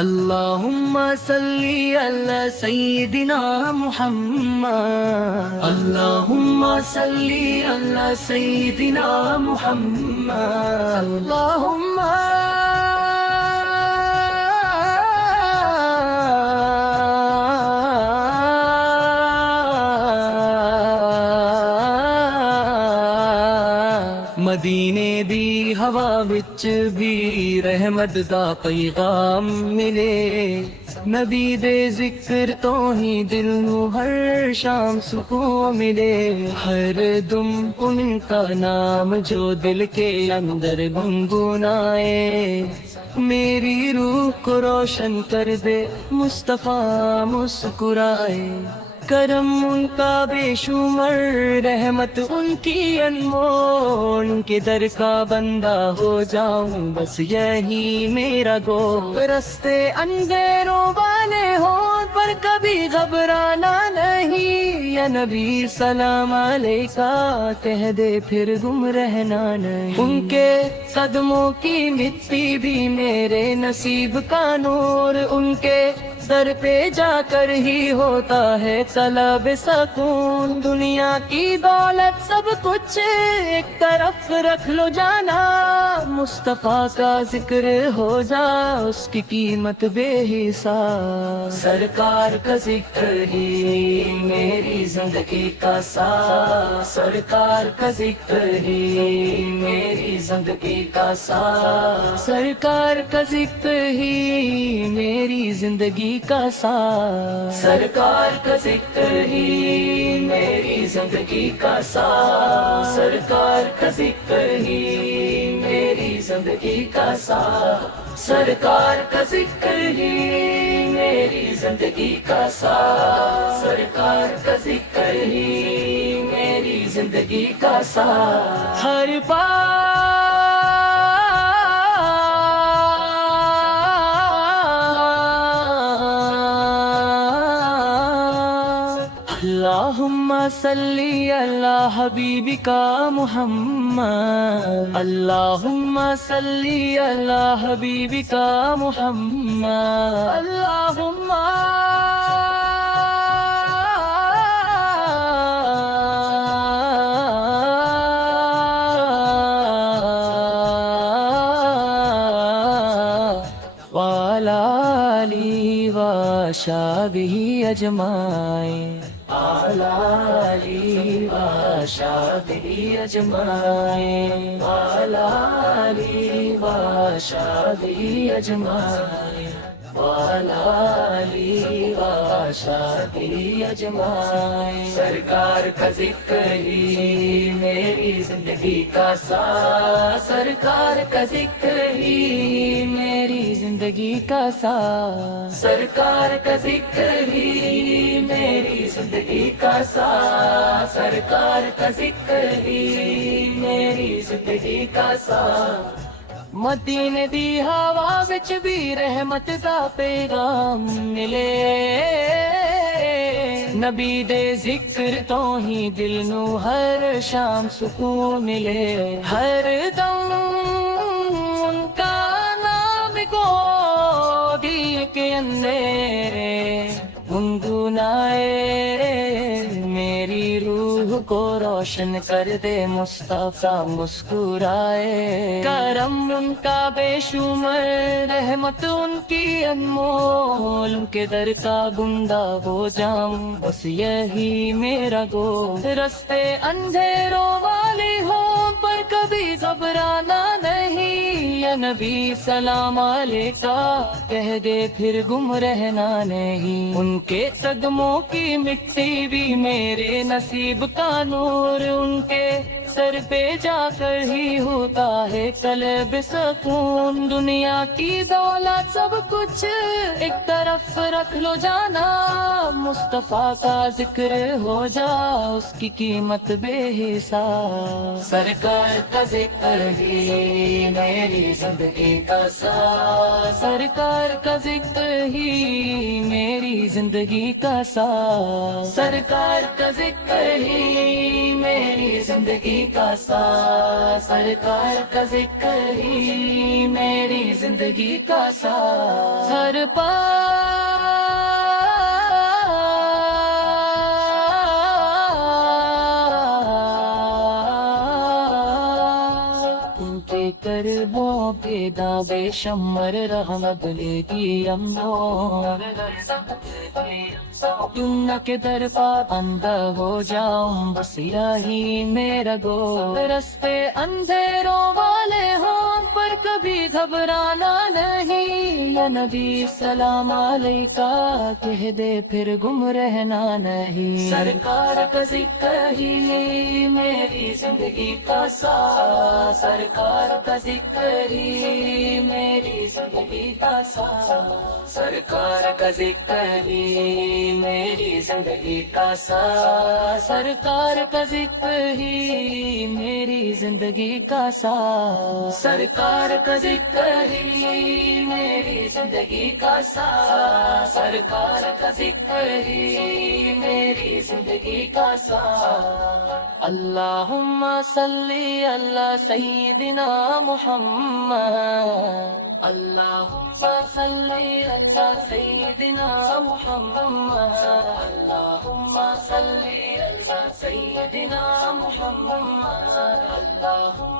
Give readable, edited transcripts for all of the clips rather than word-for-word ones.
اللہم صلی علی سیدنا محمد، اللہم صلی علی سیدنا محمد، اللہم مدینے دی ہوا وچ بھی رحمت دا پیغام ملے، نبی دے ذکر تو ہی دل نو ہر شام سکون ملے، ہر دم ان کا نام جو دل کے اندر گنگنائے، میری روح کو روشن کر دے مصطفیٰ مسکرائے، کرم ان کا بے شمر، رحمت ان کی انمول، ان کے در کا بندہ ہو جاؤں بس یہی میرا گول، رستے اندھیروں والے ہوں پر کبھی گھبرانا نہیں، یا نبی سلام علیکہ کہہ دے پھر گم رہنا نہیں، ان کے قدموں کی مٹی بھی میرے نصیب کا نور، ان کے در پہ جا کر ہی ہوتا ہے طلب سکون، دنیا کی دولت سب کچھ ایک طرف رکھ لو جانا، مصطفیٰ کا ذکر ہو جا اس کی قیمت بے حساب، سرکار کا ذکر ہی میری زندگی کا ساز، سرکار کا ذکر ہی میری زندگی کا ساز، سرکار کا ذکر ہی میری زندگی کا ساز، سرکار کا ذکر ہی میری زندگی کا ساز، سرکار کا ذکر ہی میری زندگی کا ساز، سرکار کا ذکر ہی میری زندگی کا ساز، سرکار کا ذکر ہی میری زندگی کا ساز، ہر اللہم صلی علی حبیبک محمد، اللہم صلی علی حبیبک محمد، اللہم وعلی آلہ وصحبہ اجمعین، وعلی آلہ وصحبہ اجمعین، وعلی آلہ وصحبہ اجمعین، وعلی آلہ وصحبہ اجمعین، سرکار کا ذکر ہی میری زندگی کا ساز، سرکار کا ذکر ہی میری زندگی کا ساز، سرکار کا ذکر ہی میری زندگی کا ساز، سرکار کا ذکر ہی میری زندگی کا ساز، مدینے دی ہوا وچ بھی رحمت دا پیغام ملے، نبی دے ذکر تو ہی دل نو ہر شام سکون ملے، ہر دم ان کا نام کو دل کے اندر گنگنائے، میری روح کو روشن کر دے مصطفیٰ مسکرائے، کرم ان کا بے شمر، رحمت ان کی انمول، ان کے در کا بندہ ہو جاؤں بس یہی میرا گول، رستے اندھیروں والے ہوں پر کبھی گھبرانا نہیں، یا نبی سلام علیکہ کہہ دے پھر گم رہنا نہیں، ان کے قدموں کی مٹی بھی میرے نصیب کا نور، ان کے سر پہ جا کر ہی ہوتا ہے قلب سکون، دنیا کی دولت سب کچھ ایک طرح طرف رکھ لو جانا، مصطفیٰ کا ذکر ہو جا اس کی قیمت بے حساب، سرکار کا ذکر ہی میری زندگی کا ساز، سرکار کا ذکر ہی میری زندگی کا ساز، سرکار کا ذکر ہی میری زندگی کا ساز، سرکار کا ذکر ہی میری زندگی کا ساز، ہر کربوں پہ دعوے شمر رحمت لیتی امور، دنیا کے در پابندہ ہو جاؤں بس یہی میرا گول، رستے اندھیروں والے ہوں پر کبھی گھبرانا نہیں، یا نبی سلام علیکہ کہہ دے پھر گم رہنا نہیں، سرکار کا ذکر ہی میری زندگی کا ساز، سرکار کا ذکر ہی میری زندگی کا ساز، سرکار کا ذکر ہی میری زندگی کا ساز، سرکار کا ذکر ہی میری زندگی کا ساز، سرکار کا ذکر ہی میری زندگی کا ساز، سرکار کا ذکر ہی میری زندگی کا ساز، اللہم صلی علی سیدنا محمد، اللہم صلی علی سیدنا محمد، اللہم صلی علی سیدنا محمد، اللہم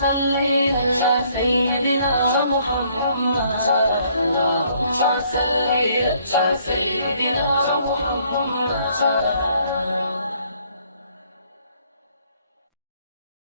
صلی علی سیدنا محمد، اللہم صلی علی سیدنا محمد۔